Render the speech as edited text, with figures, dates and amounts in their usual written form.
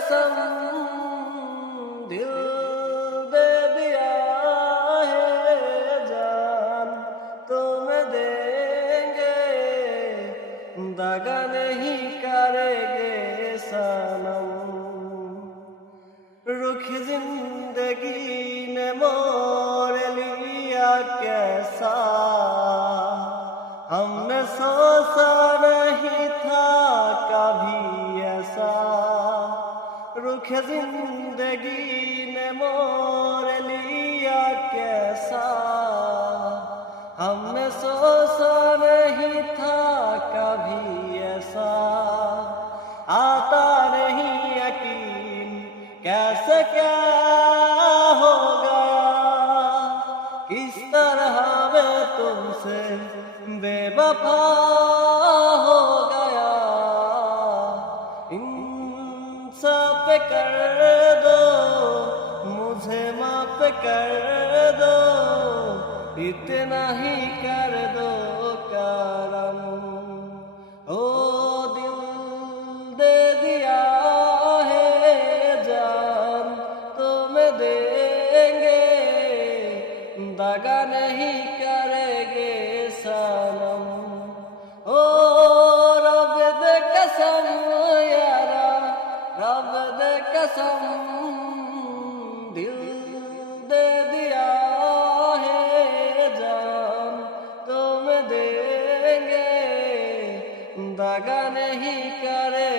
कसम दिल दे दिया है जान तुम्हें देंगे दगा नहीं करेंगे सनम रुख जिंदगी ने मोड़ लिया कैसा हमने सोचा नहीं था कभी ऐसा रुख जिंदगी ने मोड़ लिया कैसा हमने सोचा नहीं था कभी ऐसा आता नहीं यकीन कैसे क्या हो गया किस तरह मैं तुमसे बेवफा हो गया इंसाफ कर दो मुझे माफ कर दो इतना ही कर दो करम ओ दिल दे दिया है जान तुम्हें देंगे दगा नहीं करेंगे सनम ओ रब दे कसम यारा रब दे कसम दिल दे दिया है जान तुम्हें देंगे दगा नहीं करे